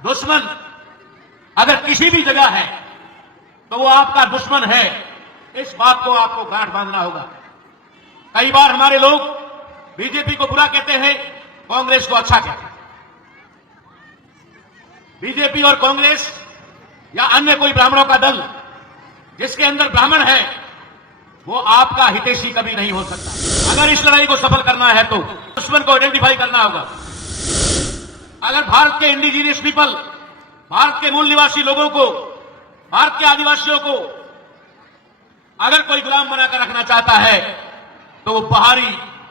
दुश्मन अगर किसी भी जगह है तो वो आपका दुश्मन है, इस बात को आपको गांठ बांधना होगा। कई बार हमारे लोग बीजेपी को बुरा कहते हैं, कांग्रेस को अच्छा कहते हैं। बीजेपी और कांग्रेस या अन्य कोई ब्राह्मणों का दल जिसके अंदर ब्राह्मण है वो आपका हितैषी कभी नहीं हो सकता। अगर इस लड़ाई को सफल करना है तो दुश्मन को आइडेंटिफाई करना होगा। अगर भारत के इंडिजीनियस पीपल, भारत के मूल निवासी लोगों को, भारत के आदिवासियों को अगर कोई गुलाम बनाकर रखना चाहता है तो वो बाहरी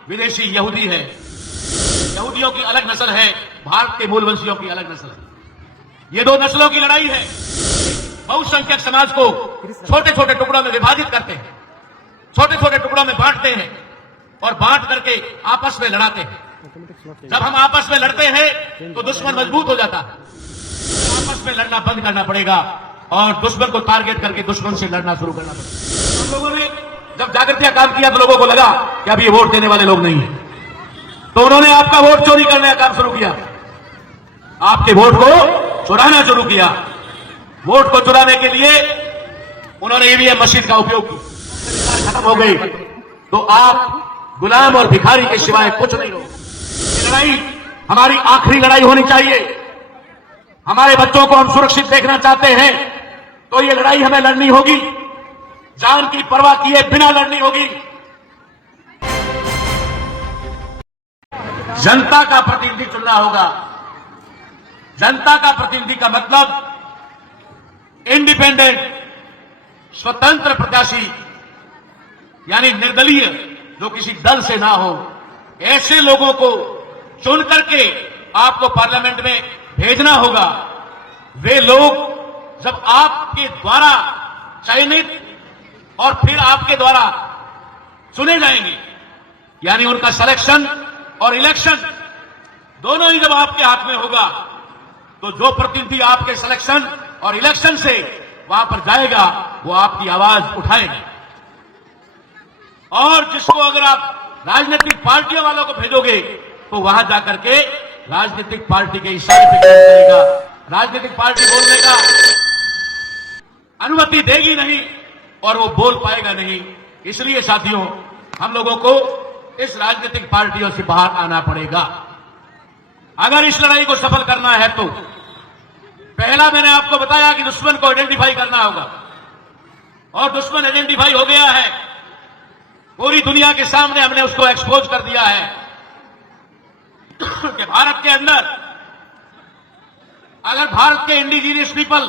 विदेशी यहूदी है। यहूदियों की अलग नस्ल है, भारत के मूलवंशियों की अलग नस्ल है। ये दो नस्लों की लड़ाई है। बहुसंख्यक समाज को छोटे छोटे टुकड़ों में विभाजित करते हैं, छोटे छोटे टुकड़ों में बांटते हैं और बांट करके आपस में लड़ाते हैं। जब हम आपस में लड़ते हैं तो दुश्मन मजबूत हो जाता है। आपस में लड़ना बंद करना पड़ेगा और दुश्मन को टारगेट करके दुश्मन से लड़ना शुरू करना पड़ेगा। हम लोगों ने जब जागृति काम किया तो लोगों को लगा कि अब ये वोट देने वाले लोग नहीं है, तो उन्होंने आपका वोट चोरी करने का काम शुरू किया, आपके वोट को चुराना शुरू किया। वोट को चुराने के लिए उन्होंने ईवीएम मशीन का उपयोग किया। खत्म हो गई तो आप गुलाम और भिखारी के सिवाय कुछ नहीं हो। ये लड़ाई हमारी आखिरी लड़ाई होनी चाहिए। हमारे बच्चों को हम सुरक्षित देखना चाहते हैं तो ये लड़ाई हमें लड़नी होगी, जान की परवाह किए बिना लड़नी होगी। जनता का प्रतिनिधि चुनना होगा। जनता का प्रतिनिधि का मतलब इंडिपेंडेंट, स्वतंत्र प्रत्याशी, यानी निर्दलीय, जो किसी दल से ना हो, ऐसे लोगों को चुन करके आपको पार्लियामेंट में भेजना होगा। वे लोग जब आपके द्वारा चयनित और फिर आपके द्वारा चुने जाएंगे, यानी उनका सिलेक्शन और इलेक्शन दोनों ही जब आपके हाथ में होगा, तो जो प्रतिनिधि आपके सिलेक्शन और इलेक्शन से वहां पर जाएगा वो आपकी आवाज उठाएगा। और जिसको अगर आप राजनीतिक पार्टियों वालों को भेजोगे तो वहां जाकर के राजनीतिक पार्टी के इशारे पे काम करेगा। राजनीतिक पार्टी बोलने का अनुमति देगी नहीं और वो बोल पाएगा नहीं। इसलिए साथियों, हम लोगों को इस राजनीतिक पार्टियों से बाहर आना पड़ेगा। अगर इस लड़ाई को सफल करना है तो पहला मैंने आपको बताया कि दुश्मन को आइडेंटिफाई करना होगा, और दुश्मन आइडेंटिफाई हो गया है। पूरी दुनिया के सामने हमने उसको एक्सपोज कर दिया है कि भारत के अंदर अगर भारत के इंडिजीनियस पीपल,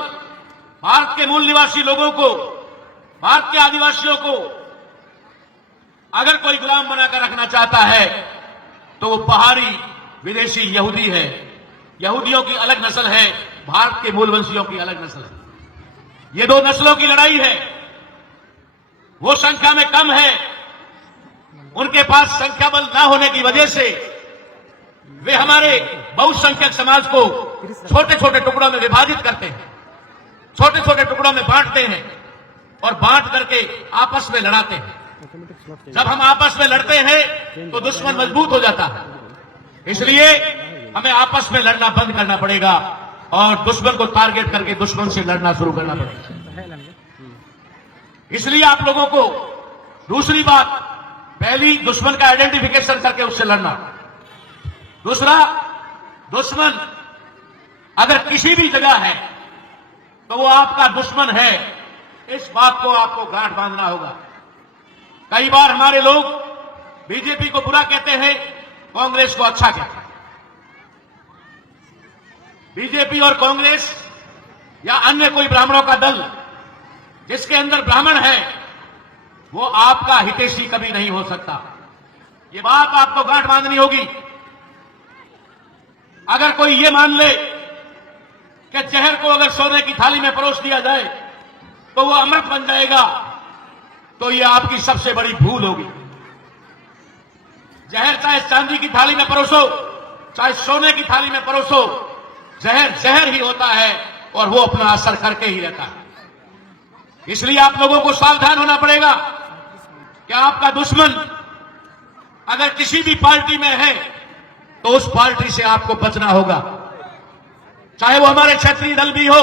भारत के मूल निवासी लोगों को, भारत के आदिवासियों को अगर कोई गुलाम बनाकर रखना चाहता है तो वो बाहरी विदेशी यहूदी है। यहूदियों की अलग नस्ल है, भारत के मूलवंशियों की अलग नस्ल है। ये दो नस्लों की लड़ाई है। वो संख्या में कम है, उनके पास संख्या बल ना होने की वजह से वे हमारे बहुसंख्यक समाज को छोटे छोटे टुकड़ों में विभाजित करते हैं, छोटे छोटे टुकड़ों में बांटते हैं और बांट करके आपस में लड़ाते हैं। जब हम आपस में लड़ते हैं तो दुश्मन मजबूत हो जाता है। इसलिए हमें आपस में लड़ना बंद करना पड़ेगा और दुश्मन को टारगेट करके दुश्मन से लड़ना शुरू करना पड़ेगा। इसलिए आप लोगों को दूसरी बात, पहली दुश्मन का आइडेंटिफिकेशन करके उससे लड़ना। दूसरा, दुश्मन अगर किसी भी जगह है तो वो आपका दुश्मन है, इस बात को आपको गांठ बांधना होगा। कई बार हमारे लोग बीजेपी को बुरा कहते हैं, कांग्रेस को अच्छा कहते हैं। बीजेपी और कांग्रेस या अन्य कोई ब्राह्मणों का दल जिसके अंदर ब्राह्मण है वो आपका हितैषी कभी नहीं हो सकता। ये बात आपको गांठ बांधनी होगी। अगर कोई ये मान ले कि जहर को अगर सोने की थाली में परोस दिया जाए तो वो अमृत बन जाएगा, तो ये आपकी सबसे बड़ी भूल होगी। जहर चाहे चांदी की थाली में परोसो, चाहे सोने की थाली में परोसो, जहर जहर ही होता है और वो अपना असर करके ही रहता है। इसलिए आप लोगों को सावधान होना पड़ेगा कि आपका दुश्मन अगर किसी भी पार्टी में है तो उस पार्टी से आपको बचना होगा। चाहे वो हमारे क्षत्रिय दल भी हो,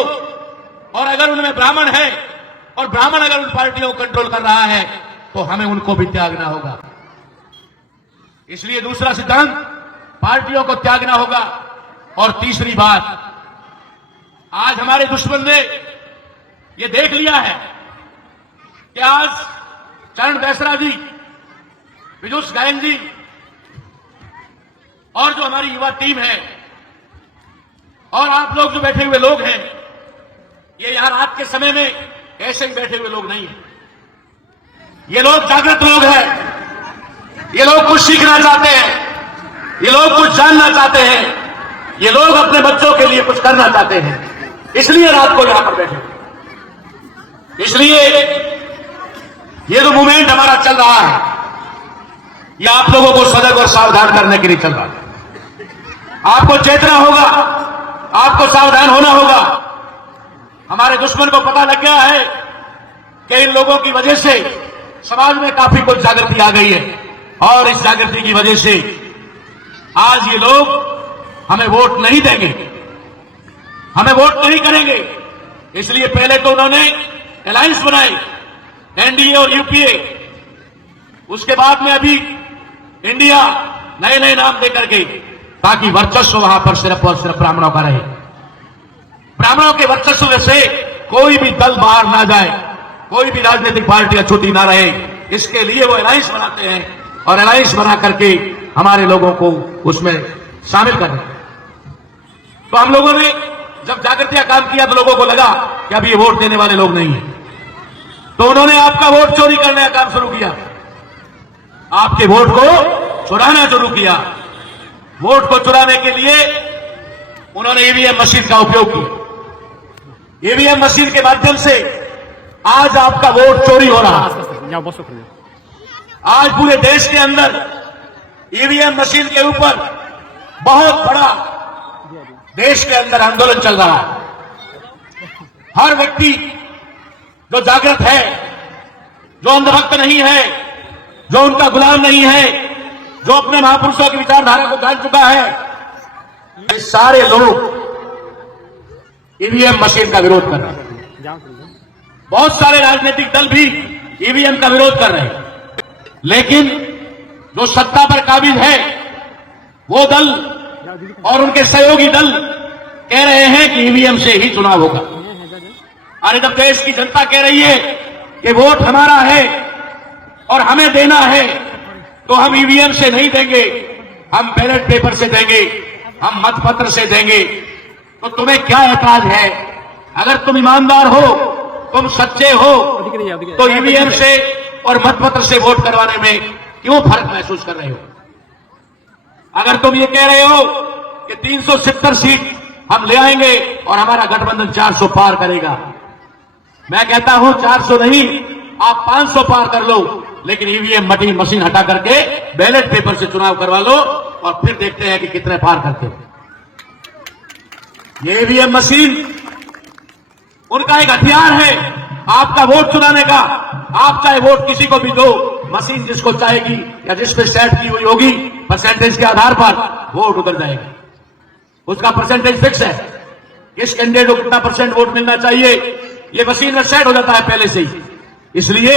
और अगर उनमें ब्राह्मण है और ब्राह्मण अगर उन पार्टियों को कंट्रोल कर रहा है तो हमें उनको भी त्यागना होगा। इसलिए दूसरा सिद्धांत, पार्टियों को त्यागना होगा। और तीसरी बात, आज हमारे दुश्मन ने यह देख लिया है कि आज चरण बेसरा जी, पीयूष गोयल जी और जो हमारी युवा टीम है और आप लोग जो बैठे हुए लोग हैं, ये यहां रात के समय में ऐसे ही बैठे हुए लोग नहीं हैं। ये लोग जागृत लोग हैं, ये लोग कुछ सीखना चाहते हैं, ये लोग कुछ जानना चाहते हैं, ये लोग अपने बच्चों के लिए कुछ करना चाहते हैं, इसलिए रात को यहां पर बैठे। इसलिए ये जो मूवमेंट हमारा चल रहा है, ये आप लोगों को सजग और सावधान करने के लिए चल रहा है। आपको चेतना होगा, आपको सावधान होना होगा। हमारे दुश्मन को पता लग गया है कि इन लोगों की वजह से समाज में काफी कुछ जागृति आ गई है, और इस जागृति की वजह से आज ये लोग हमें वोट नहीं देंगे, हमें वोट नहीं करेंगे। इसलिए पहले तो उन्होंने अलायंस बनाई, एनडीए और यूपीए, उसके बाद में अभी इंडिया, नए नए नाम देकर के, ताकि वर्चस्व वहां पर सिर्फ और सिर्फ ब्राह्मणों का रहे। ब्राह्मणों के वर्चस्व से कोई भी दल बाहर ना जाए, कोई भी राजनीतिक पार्टी अछूती ना रहे, इसके लिए वो अलायंस बनाते हैं और अलायंस बना करके हमारे लोगों को उसमें शामिल कर रहे हैं। तो हम लोगों ने जब जागृति का काम किया तो लोगों को लगा कि अब ये वोट देने वाले लोग नहीं हैं, तो उन्होंने आपका वोट चोरी करने का काम शुरू किया, आपके वोट को चुराना शुरू किया। वोट को चुराने के लिए उन्होंने ईवीएम मशीन का उपयोग किया। ईवीएम मशीन के माध्यम से आज आपका वोट चोरी हो रहा है। आज पूरे देश के अंदर ईवीएम मशीन के ऊपर बहुत बड़ा देश के अंदर आंदोलन चल रहा है। हर व्यक्ति जो जागृत है, जो अंधभक्त नहीं है, जो उनका गुलाम नहीं है, जो अपने महापुरुषों की विचारधारा को जान चुका है, ये सारे लोग ईवीएम मशीन का विरोध कर रहे हैं। बहुत सारे राजनीतिक दल भी ईवीएम का विरोध कर रहे हैं, लेकिन जो सत्ता पर काबिज है वो दल और उनके सहयोगी दल कह रहे हैं कि ईवीएम से ही चुनाव होगा। अरे जब देश की जनता कह रही है कि वोट हमारा है और हमें देना है, तो हम ईवीएम से नहीं देंगे, हम बैलेट पेपर से देंगे, हम मतपत्र से देंगे, तो तुम्हें क्या ऐतराज है? अगर तुम ईमानदार हो, तुम सच्चे हो, तो ईवीएम से और मतपत्र से वोट करवाने में क्यों फर्क महसूस कर रहे हो? अगर तुम ये कह रहे हो कि 370 सीट हम ले आएंगे और हमारा गठबंधन 400 पार करेगा, मैं कहता हूं 400 नहीं, आप 500 पार कर लो, लेकिन ईवीएम मशीन हटा करके बैलेट पेपर से चुनाव करवा लो और फिर देखते हैं कि कितने पार करते हो। ये ईवीएम मशीन उनका एक हथियार है आपका वोट चुराने का। आप चाहे वोट किसी को भी दो, मशीन जिसको चाहेगी या जिस पे सेट की हुई होगी, परसेंटेज के आधार पर वोट उतर जाएगा। उसका परसेंटेज फिक्स है, किस कैंडिडेट को कितना परसेंट वोट मिलना चाहिए, ये मशीन में सेट हो जाता है पहले से ही। इसलिए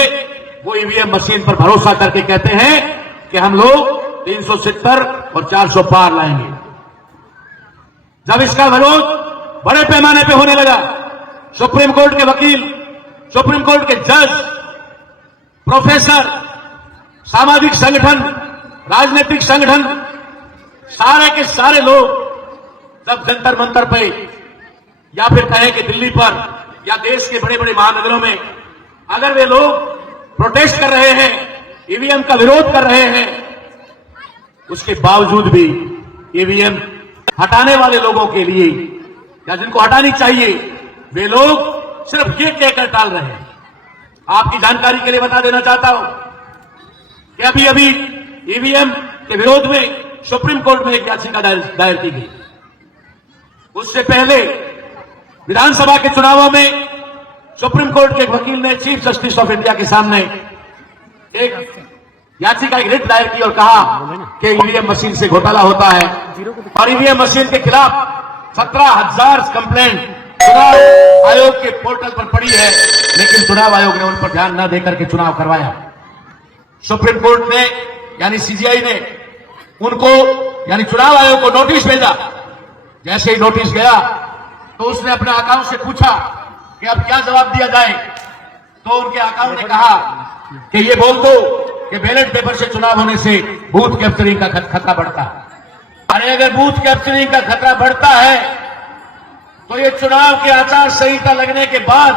वो ईवीएम मशीन पर भरोसा करके कहते हैं कि हम लोग 370 और 400 पार लाएंगे। जब इसका विरोध बड़े पैमाने पे होने लगा, सुप्रीम कोर्ट के वकील, सुप्रीम कोर्ट के जज, प्रोफेसर, सामाजिक संगठन, राजनीतिक संगठन, सारे के सारे लोग जब जंतर मंतर पे या फिर कहें कि दिल्ली पर या देश के बड़े बड़े महानगरों में अगर वे लोग प्रोटेस्ट कर रहे हैं, ईवीएम का विरोध कर रहे हैं, उसके बावजूद भी ईवीएम हटाने वाले लोगों के लिए या जिनको हटानी चाहिए, वे लोग सिर्फ ये कहकर टाल रहे हैं। आपकी जानकारी के लिए बता देना चाहता हूं कि अभी अभी ईवीएम के विरोध में सुप्रीम कोर्ट में एक याचिका दायर की गई। उससे पहले विधानसभा के चुनावों में सुप्रीम कोर्ट के एक वकील ने चीफ जस्टिस ऑफ इंडिया के सामने एक याचिका, एक रिट दायर की और कहा कि ईवीएम मशीन से घोटाला होता है और ईवीएम मशीन के खिलाफ 17,000 कंप्लेंट चुनाव आयोग के पोर्टल पर पड़ी है, लेकिन चुनाव आयोग ने उन पर ध्यान न देकर के चुनाव करवाया। सुप्रीम कोर्ट ने यानी सीजीआई ने उनको यानी चुनाव आयोग को नोटिस भेजा। जैसे ही नोटिस गया तो उसने अपने अकाउंट से पूछा कि अब क्या जवाब दिया जाए, तो उनके अकाउंट ने कहा कि ये बोल दो कि बैलेट पेपर से चुनाव होने से बूथ कैप्चरिंग का खतरा बढ़ता है। अरे अगर बूथ कैप्चरिंग का खतरा बढ़ता है तो ये चुनाव की आचार संहिता लगने के बाद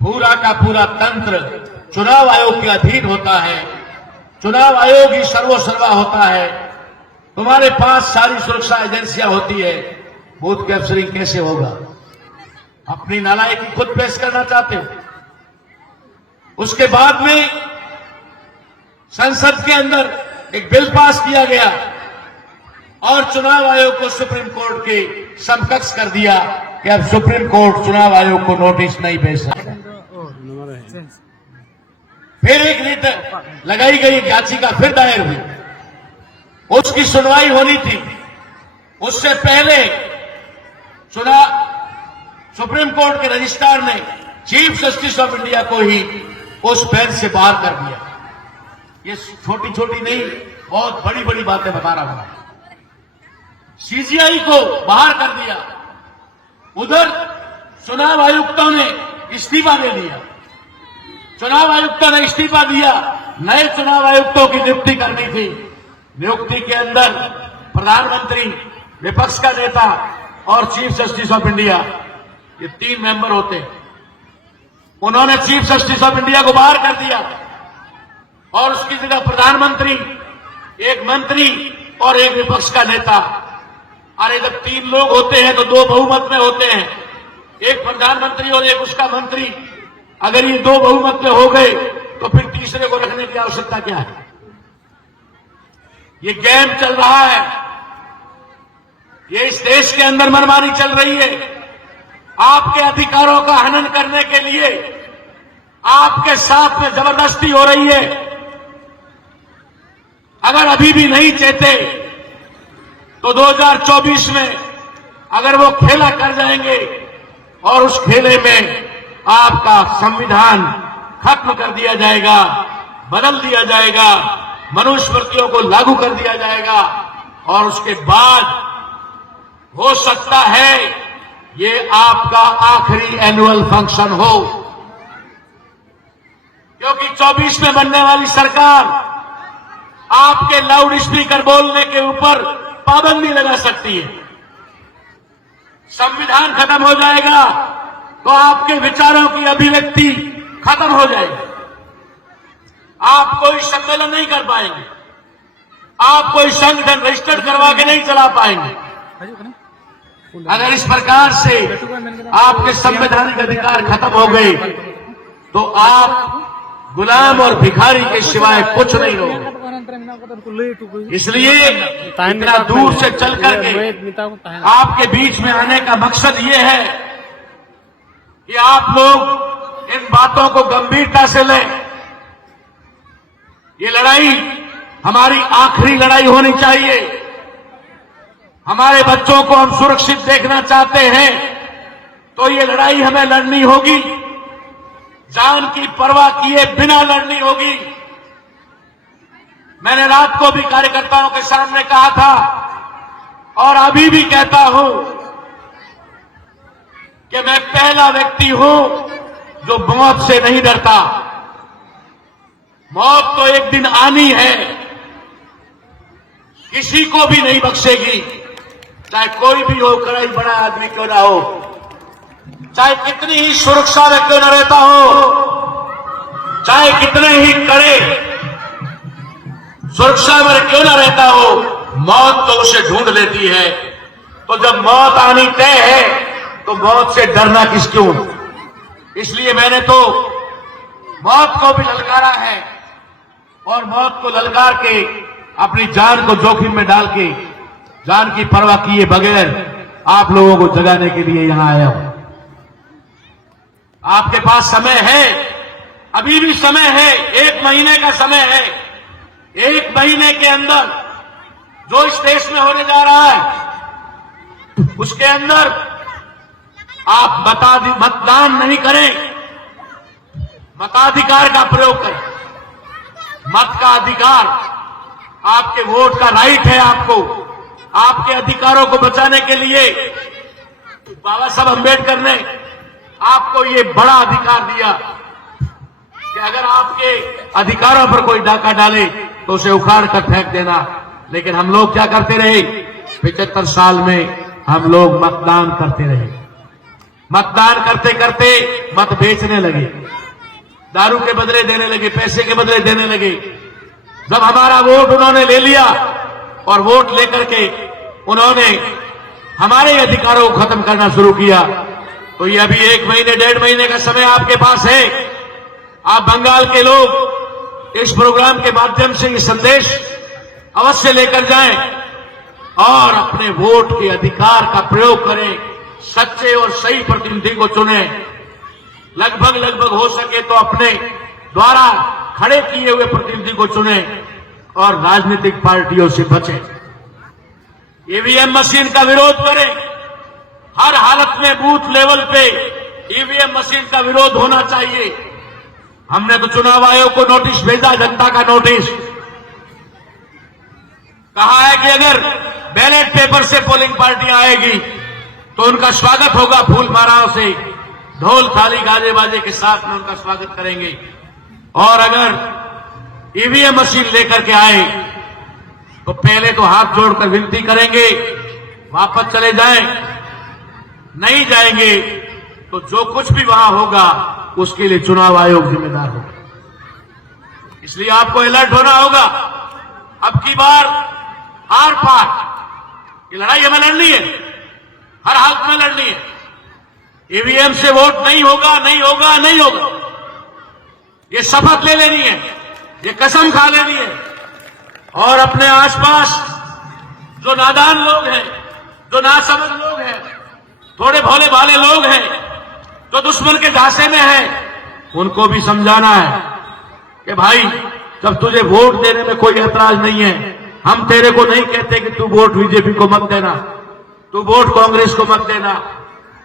पूरा का पूरा तंत्र चुनाव आयोग के अधीन होता है, चुनाव आयोग ही सर्वोसर्वा होता है, तुम्हारे पास सारी सुरक्षा एजेंसियां होती है, बूथ कैप्चरिंग कैसे होगा? अपनी नालायकी खुद पेश करना चाहते हो। उसके बाद में संसद के अंदर एक बिल पास किया गया और चुनाव आयोग को सुप्रीम कोर्ट के समकक्ष कर दिया कि अब सुप्रीम कोर्ट चुनाव आयोग को नोटिस नहीं भेज सकता। फिर एक रिट लगाई गई, याचिका फिर दायर हुई, उसकी सुनवाई होनी थी। उससे पहले सुप्रीम कोर्ट के रजिस्ट्रार ने चीफ जस्टिस ऑफ इंडिया को ही उस बेंच से बाहर कर दिया। ये छोटी छोटी नहीं, बहुत बड़ी बड़ी बातें बता रहा हूं। सीजीआई को बाहर कर दिया। उधर चुनाव आयुक्तों ने इस्तीफा दे दिया। चुनाव आयुक्तों ने इस्तीफा दिया, नए चुनाव आयुक्तों की नियुक्ति करनी थी। नियुक्ति के अंदर प्रधानमंत्री, विपक्ष का नेता और चीफ जस्टिस ऑफ इंडिया, ये 3 मेंबर होते हैं। उन्होंने चीफ जस्टिस ऑफ इंडिया को बाहर कर दिया और उसकी जगह प्रधानमंत्री, एक मंत्री और एक विपक्ष का नेता। अरे जब 3 लोग होते हैं तो 2 बहुमत में होते हैं, एक प्रधानमंत्री और एक उसका मंत्री। अगर ये 2 बहुमत में हो गए तो फिर तीसरे को रखने की आवश्यकता क्या है? ये गेम चल रहा है, ये इस देश के अंदर मनमानी चल रही है। आपके अधिकारों का हनन करने के लिए आपके साथ में जबरदस्ती हो रही है। अगर अभी भी नहीं चाहते तो 2024 में अगर वो खेला कर जाएंगे और उस खेले में आपका संविधान खत्म कर दिया जाएगा, बदल दिया जाएगा, मनुस्मृतियों को लागू कर दिया जाएगा और उसके बाद हो सकता है ये आपका आखिरी एनुअल फंक्शन हो, क्योंकि 24 में बनने वाली सरकार आपके लाउड स्पीकर बोलने के ऊपर पाबंदी लगा सकती है। संविधान खत्म हो जाएगा तो आपके विचारों की अभिव्यक्ति खत्म हो जाएगी। आप कोई सम्मेलन नहीं कर पाएंगे, आप कोई संगठन रजिस्टर्ड करवा के नहीं चला पाएंगे। अगर इस प्रकार से आपके संवैधानिक अधिकार खत्म हो गए तो आप गुलाम और भिखारी के सिवाय कुछ नहीं हो। इसलिए इतना दूर से चल करके आपके बीच में आने का मकसद ये है कि आप लोग इन बातों को गंभीरता से लें। ये लड़ाई हमारी आखिरी लड़ाई होनी चाहिए। हमारे बच्चों को हम सुरक्षित देखना चाहते हैं तो ये लड़ाई हमें लड़नी होगी, जान की परवाह किए बिना लड़नी होगी। मैंने रात को भी कार्यकर्ताओं के सामने कहा था और अभी भी कहता हूं कि मैं पहला व्यक्ति हूं जो मौत से नहीं डरता। मौत तो एक दिन आनी है, किसी को भी नहीं बख्शेगी, चाहे कोई भी हो, कड़ा ही बड़ा आदमी क्यों ना हो, चाहे कितनी ही सुरक्षा में क्यों न रहता हो, चाहे कितने ही कड़े सुरक्षा में क्यों न रहता हो, मौत तो उसे ढूंढ लेती है। तो जब मौत आनी तय है तो मौत से डरना किस क्यों? इसलिए मैंने तो मौत को भी ललकारा है और मौत को ललकार के अपनी जान को जोखिम में डाल के, जान की परवाह किए बगैर आप लोगों को जगाने के लिए यहां आया हूं। आपके पास समय है, अभी भी समय है, 1 महीने का समय है। 1 महीने के अंदर जो इस देश में होने जा रहा है उसके अंदर आप मतदान नहीं करें, मताधिकार का प्रयोग करें। मत का अधिकार आपके वोट का राइट है। आपको आपके अधिकारों को बचाने के लिए बाबा साहब अम्बेडकर ने आपको ये बड़ा अधिकार दिया कि अगर आपके अधिकारों पर कोई डाका डाले तो उसे उखाड़ कर फेंक देना। लेकिन हम लोग क्या करते रहे? 75 साल में हम लोग मतदान करते रहे। मतदान करते करते मत बेचने लगे, दारू के बदले देने लगे, पैसे के बदले देने लगे। जब हमारा वोट उन्होंने ले लिया और वोट लेकर के उन्होंने हमारे अधिकारों को खत्म करना शुरू किया, तो ये अभी 1 महीने 1.5 महीने का समय आपके पास है। आप बंगाल के लोग इस प्रोग्राम के माध्यम से ये संदेश अवश्य लेकर जाएं और अपने वोट के अधिकार का प्रयोग करें। सच्चे और सही प्रतिनिधि को चुनें। लगभग हो सके तो अपने द्वारा खड़े किए हुए प्रतिनिधि को चुनें और राजनीतिक पार्टियों से बचें। ईवीएम मशीन का विरोध करें। हर हालत में बूथ लेवल पे ईवीएम मशीन का विरोध होना चाहिए। हमने तो चुनाव आयोग को नोटिस भेजा, जनता का नोटिस। कहा है कि अगर बैलेट पेपर से पोलिंग पार्टियां आएगी तो उनका स्वागत होगा फूल मालाओं से, ढोल थाली गाजे बाजे के साथ में उनका स्वागत करेंगे। और अगर ईवीएम मशीन लेकर के आए तो पहले तो हाथ जोड़कर विनती करेंगे वापस चले जाएं। नहीं जाएंगे तो जो कुछ भी वहां होगा उसके लिए चुनाव आयोग जिम्मेदार होगा। इसलिए आपको अलर्ट होना होगा। अब की बार आर पार ये लड़ाई हमें लड़नी है, हर हालत में लड़नी है। ईवीएम से वोट नहीं होगा, नहीं होगा, नहीं होगा। ये शपथ ले लेनी है, ये कसम खा लेनी है। और अपने आसपास जो नादान लोग हैं, जो नासमझ लोग हैं, थोड़े भोले भाले लोग हैं, जो दुश्मन के झांसे में हैं, उनको भी समझाना है कि भाई जब तुझे वोट देने में कोई ऐतराज नहीं है, हम तेरे को नहीं कहते कि तू वोट बीजेपी को मत देना, तू वोट कांग्रेस को मत देना,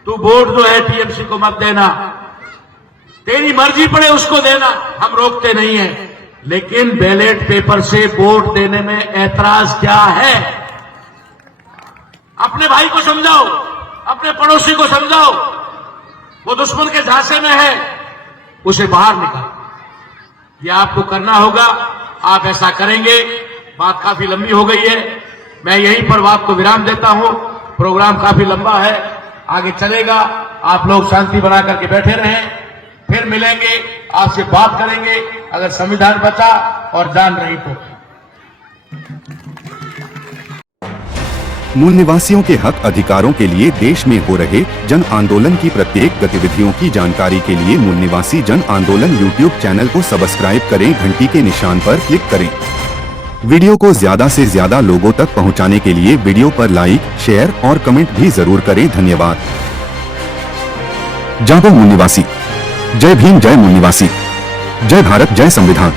तू वोट जो है टीएमसी को मत देना, तेरी मर्जी पड़े उसको देना, हम रोकते नहीं है। लेकिन बैलेट पेपर से वोट देने में ऐतराज क्या है? अपने भाई को समझाओ, अपने पड़ोसी को समझाओ, वो दुश्मन के झांसे में है, उसे बाहर निकालो। ये आपको करना होगा। आप ऐसा करेंगे। बात काफी लंबी हो गई है, मैं यहीं पर बात को विराम देता हूं। प्रोग्राम काफी लंबा है, आगे चलेगा। आप लोग शांति बना करके बैठे रहें, फिर मिलेंगे, आपसे बात करेंगे अगर संविधान बचा और जान रही तो। मूल निवासियों के हक अधिकारों के लिए देश में हो रहे जन आंदोलन की प्रत्येक गतिविधियों की जानकारी के लिए मूल निवासी जन आंदोलन यूट्यूब चैनल को सब्सक्राइब करें, घंटी के निशान पर क्लिक करें। वीडियो को ज्यादा से ज्यादा लोगों तक पहुंचाने के लिए वीडियो पर लाइक, शेयर और कमेंट भी जरूर करें। धन्यवाद। जय हो मूल निवासी, जय भीम, जय मूल निवासी, जय भारत, जय संविधान।